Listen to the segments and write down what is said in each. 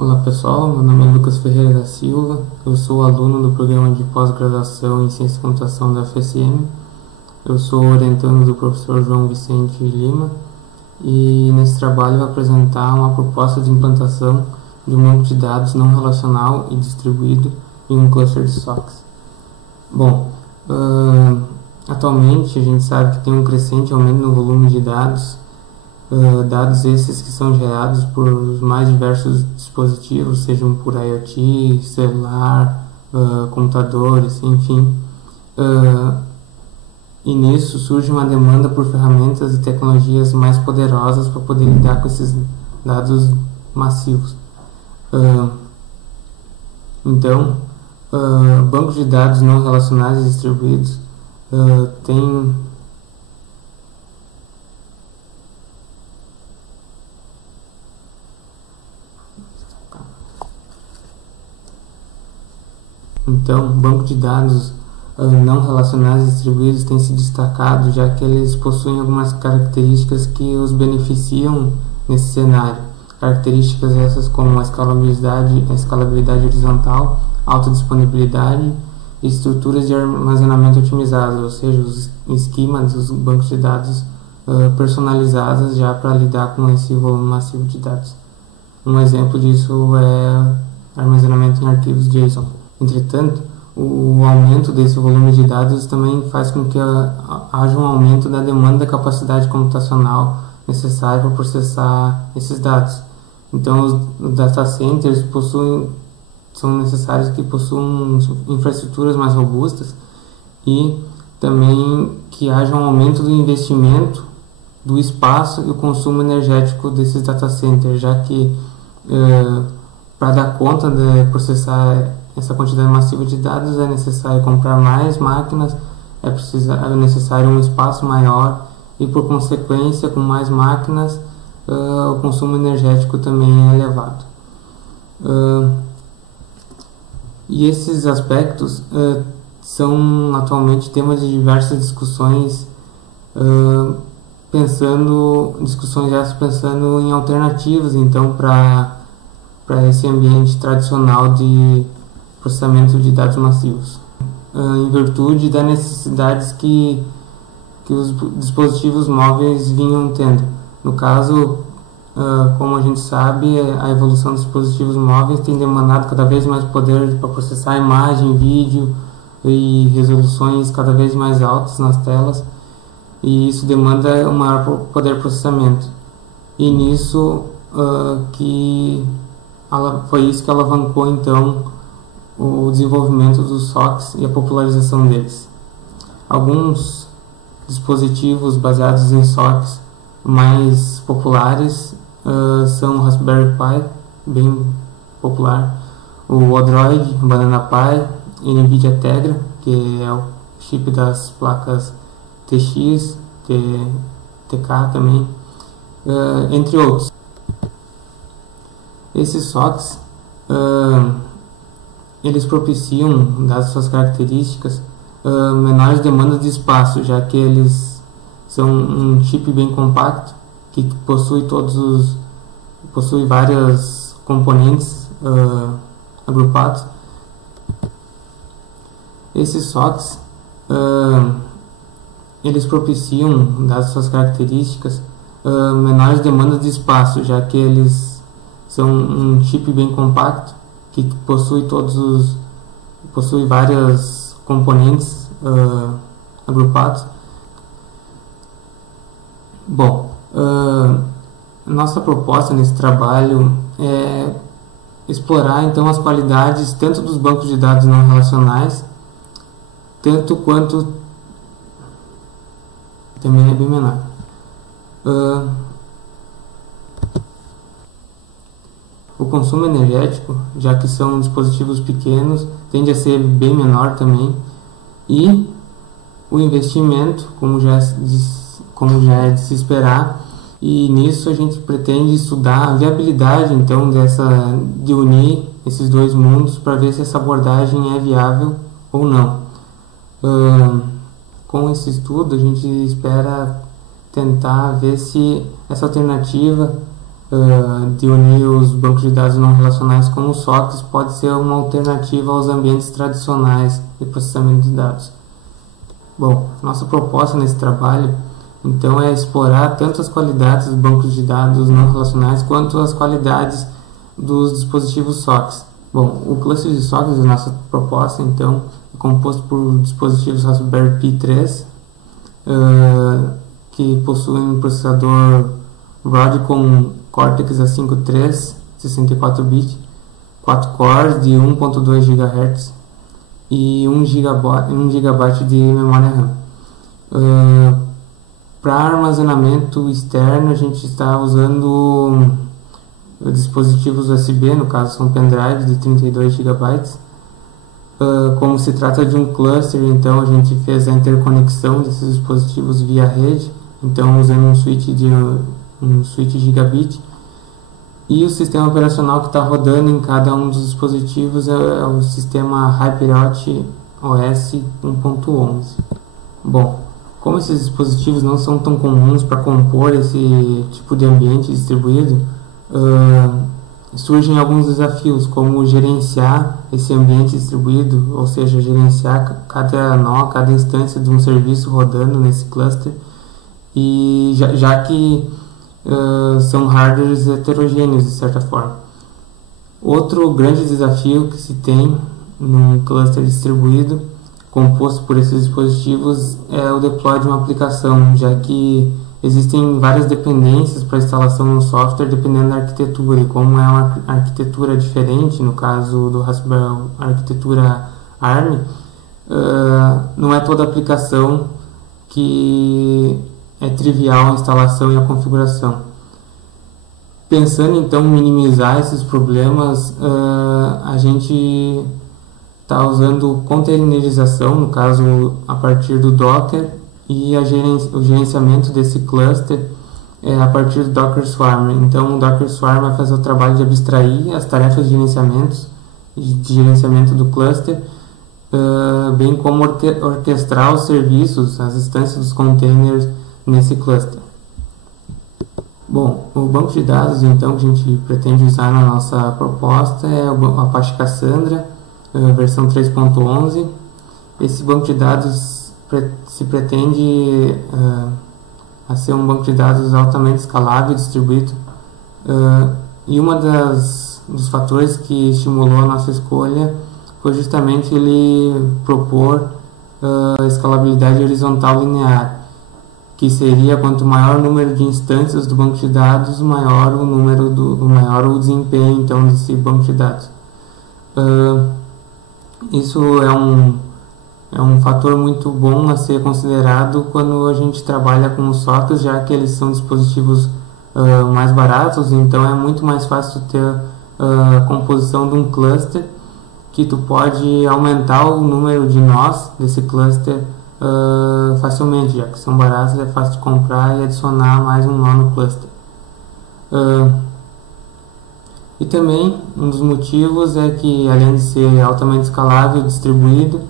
Olá pessoal, meu nome é Lucas Ferreira da Silva, eu sou aluno do programa de pós-graduação em Ciência e Computação da UFSM, eu sou orientando do professor João Vicente Lima e nesse trabalho eu vou apresentar uma proposta de implantação de um banco de dados não relacional e distribuído em um cluster de SOCs. Bom, atualmente a gente sabe que tem um crescente aumento no volume de dados, dados esses que são gerados por os mais diversos dispositivos, sejam por IoT, celular, computadores, enfim. E nisso surge uma demanda por ferramentas e tecnologias mais poderosas para poder lidar com esses dados massivos. Então, bancos de dados não relacionais e distribuídos têm Então, banco de dados não relacionais e distribuídos tem se destacado, já que eles possuem algumas características que os beneficiam nesse cenário. Características essas como a escalabilidade horizontal, alta disponibilidade e estruturas de armazenamento otimizadas, ou seja, os esquemas dos bancos de dados personalizadas já para lidar com esse volume massivo de dados. Um exemplo disso é armazenamento em arquivos JSON. Entretanto, o aumento desse volume de dados também faz com que haja um aumento da demanda da capacidade computacional necessária para processar esses dados. Então, os data centers são necessários que possuam infraestruturas mais robustas e também que haja um aumento do investimento, do espaço e o consumo energético desses data centers, já que para dar conta de processar essa quantidade massiva de dados é necessário comprar mais máquinas, é necessário um espaço maior e, por consequência, com mais máquinas, o consumo energético também é elevado. E esses aspectos são atualmente temas de diversas discussões, pensando em alternativas, então, para esse ambiente tradicional de processamento de dados massivos, em virtude das necessidades que os dispositivos móveis vinham tendo. No caso, como a gente sabe, a evolução dos dispositivos móveis tem demandado cada vez mais poder para processar imagem, vídeo e resoluções cada vez mais altas nas telas, e isso demanda um maior poder de processamento. E nisso foi isso que alavancou então o desenvolvimento dos SOCs e a popularização deles. Alguns dispositivos baseados em SOCs mais populares são o Raspberry Pi, bem popular, o Odroid, o Banana Pi, NVIDIA Tegra, que é o chip das placas TX, TK também, entre outros. Esses SOCs eles propiciam, dadas suas características, menores demandas de espaço, já que eles são um chip bem compacto que possui vários componentes agrupados. Esses SOCs eles propiciam, dadas suas características, menores demandas de espaço, já que eles são um chip bem compacto que possui vários componentes agrupados. Bom, nossa proposta nesse trabalho é explorar então as qualidades tanto dos bancos de dados não relacionais, tanto quanto também é bem menor. O consumo energético, já que são dispositivos pequenos, tende a ser bem menor também, e o investimento, como já é de se esperar, e nisso a gente pretende estudar a viabilidade então de unir esses dois mundos para ver se essa abordagem é viável ou não. Com esse estudo a gente espera tentar ver se essa alternativa de unir os bancos de dados não relacionais com os sockets pode ser uma alternativa aos ambientes tradicionais de processamento de dados. Bom, nossa proposta nesse trabalho então é explorar tanto as qualidades dos bancos de dados não relacionais quanto as qualidades dos dispositivos SOCs. Bom, o cluster de SOCs da nossa proposta então é composto por dispositivos Raspberry Pi 3 que possuem um processador Broadcom Cortex A5 III 64-bit, 4 cores de 1.2 GHz e 1 GB de memória RAM. Para armazenamento externo, a gente está usando dispositivos USB, no caso são pendrives de 32 GB. Como se trata de um cluster, então a gente fez a interconexão desses dispositivos via rede, então usando um switch gigabit, e o sistema operacional que está rodando em cada um dos dispositivos é o sistema HyperOS OS 1.11. Bom, como esses dispositivos não são tão comuns para compor esse tipo de ambiente distribuído, surgem alguns desafios, como gerenciar esse ambiente distribuído, ou seja, gerenciar cada nó, cada instância de um serviço rodando nesse cluster, e já que são hardwares heterogêneos de certa forma. Outro grande desafio que se tem num cluster distribuído composto por esses dispositivos é o deploy de uma aplicação, já que existem várias dependências para instalação no software dependendo da arquitetura, e como é uma arquitetura diferente, no caso do Raspberry, a arquitetura ARM, não é toda aplicação que é trivial a instalação e a configuração. Pensando então em minimizar esses problemas, a gente está usando containerização, no caso a partir do Docker, e o gerenciamento desse cluster a partir do Docker Swarm. Então o Docker Swarm vai fazer o trabalho de abstrair as tarefas de gerenciamento do cluster, bem como orquestrar os serviços, as instâncias dos containers nesse cluster. Bom, o banco de dados então que a gente pretende usar na nossa proposta é o Apache Cassandra, versão 3.11. Esse banco de dados se pretende a ser um banco de dados altamente escalável e distribuído, e dos fatores que estimulou a nossa escolha foi justamente ele propor escalabilidade horizontal linear, que seria quanto maior o número de instâncias do banco de dados, maior o desempenho então desse banco de dados. Isso é um fator muito bom a ser considerado quando a gente trabalha com os sockets, já que eles são dispositivos mais baratos, então é muito mais fácil ter a composição de um cluster, que tu pode aumentar o número de nós desse cluster facilmente, já que são baratos, é fácil de comprar e adicionar mais um nó no cluster. E também um dos motivos é que, além de ser altamente escalável e distribuído,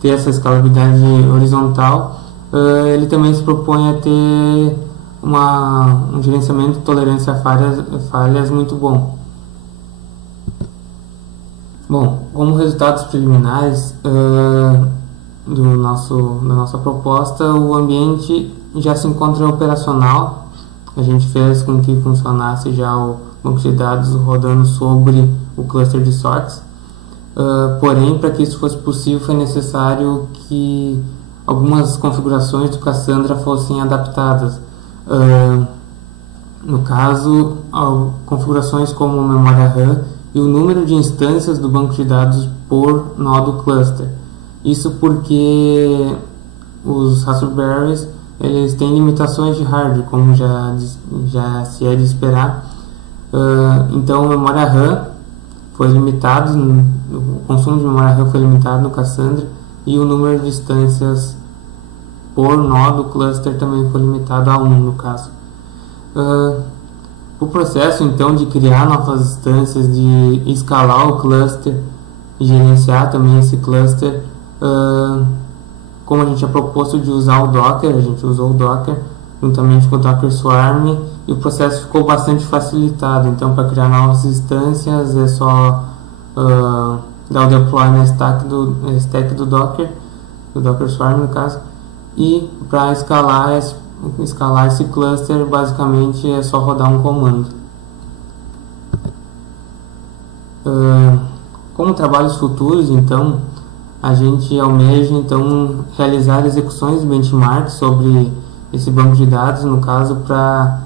ter essa escalabilidade horizontal, ele também se propõe a ter um gerenciamento de tolerância a falhas muito bom. Bom, como resultados preliminares da nossa proposta, o ambiente já se encontra operacional. A gente fez com que funcionasse já o banco de dados rodando sobre o cluster de SOCs. Porém, para que isso fosse possível, foi necessário que algumas configurações do Cassandra fossem adaptadas. No caso, configurações como memória RAM e o número de instâncias do banco de dados por nó do cluster. Isso porque os Raspberries eles têm limitações de hardware, como já se é de esperar. Então, a memória RAM foi limitado, o consumo de memória RAM foi limitado no Cassandra, e o número de instâncias por nó do cluster também foi limitado a 1 no caso. O processo então de criar novas instâncias, de escalar o cluster e gerenciar também esse cluster, como a gente é proposto de usar o Docker, a gente usou o Docker juntamente com o Docker Swarm, e o processo ficou bastante facilitado. Então, para criar novas instâncias é só dar o deploy na stack do Docker Swarm no caso, e para escalar esse cluster basicamente é só rodar um comando. Como trabalhos futuros, então, a gente almeja então realizar execuções de benchmark sobre esse banco de dados, no caso, para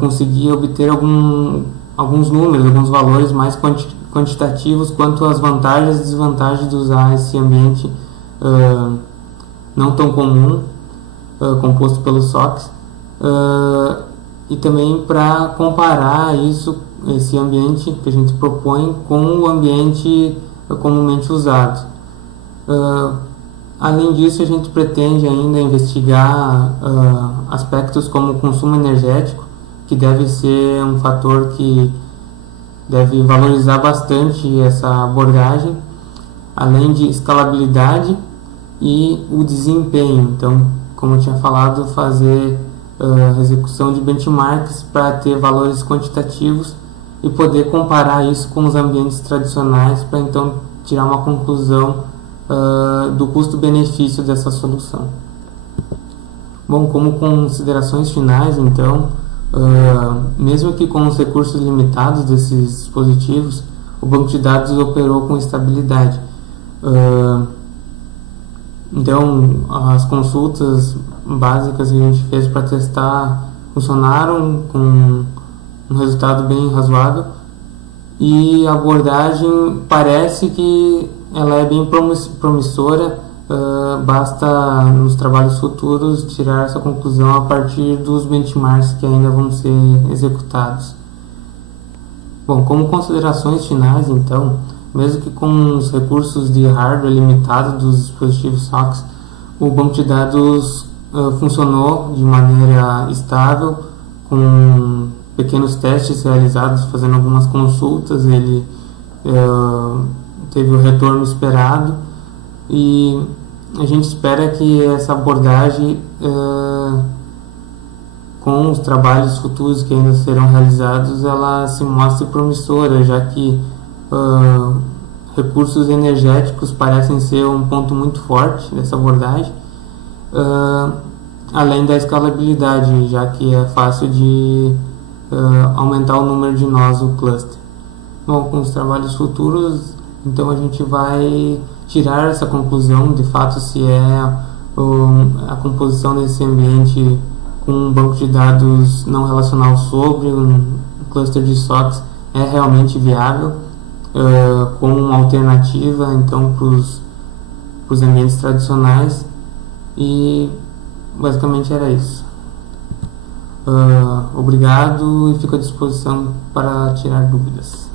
conseguir obter alguns números, alguns valores mais quantitativos quanto às vantagens e desvantagens de usar esse ambiente não tão comum, composto pelos SOCs, e também para comparar esse ambiente que a gente propõe com o ambiente comumente usado. Além disso, a gente pretende ainda investigar aspectos como o consumo energético, que deve ser um fator que deve valorizar bastante essa abordagem, além de escalabilidade e o desempenho. Então, como eu tinha falado, fazer execução de benchmarks para ter valores quantitativos e poder comparar isso com os ambientes tradicionais para então tirar uma conclusão do custo-benefício dessa solução. Bom, como considerações finais, então, mesmo que com os recursos limitados desses dispositivos, o banco de dados operou com estabilidade. Então, as consultas básicas que a gente fez para testar funcionaram com um resultado bem razoável, e a abordagem parece que ela é bem promissora. Basta nos trabalhos futuros tirar essa conclusão a partir dos benchmarks que ainda vão ser executados. Bom, como considerações finais, então, mesmo que com os recursos de hardware limitados dos dispositivos SOCs, o banco de dados funcionou de maneira estável, com pequenos testes realizados, fazendo algumas consultas. Ele teve o retorno esperado, e a gente espera que essa abordagem, com os trabalhos futuros que ainda serão realizados, ela se mostre promissora, já que recursos energéticos parecem ser um ponto muito forte dessa abordagem, além da escalabilidade, já que é fácil de aumentar o número de nós no cluster. Bom, com os trabalhos futuros, então a gente vai tirar essa conclusão de fato se a composição desse ambiente com um banco de dados não relacional sobre um cluster de SOCs é realmente viável, como uma alternativa então para os ambientes tradicionais. E basicamente era isso. Obrigado, e fico à disposição para tirar dúvidas.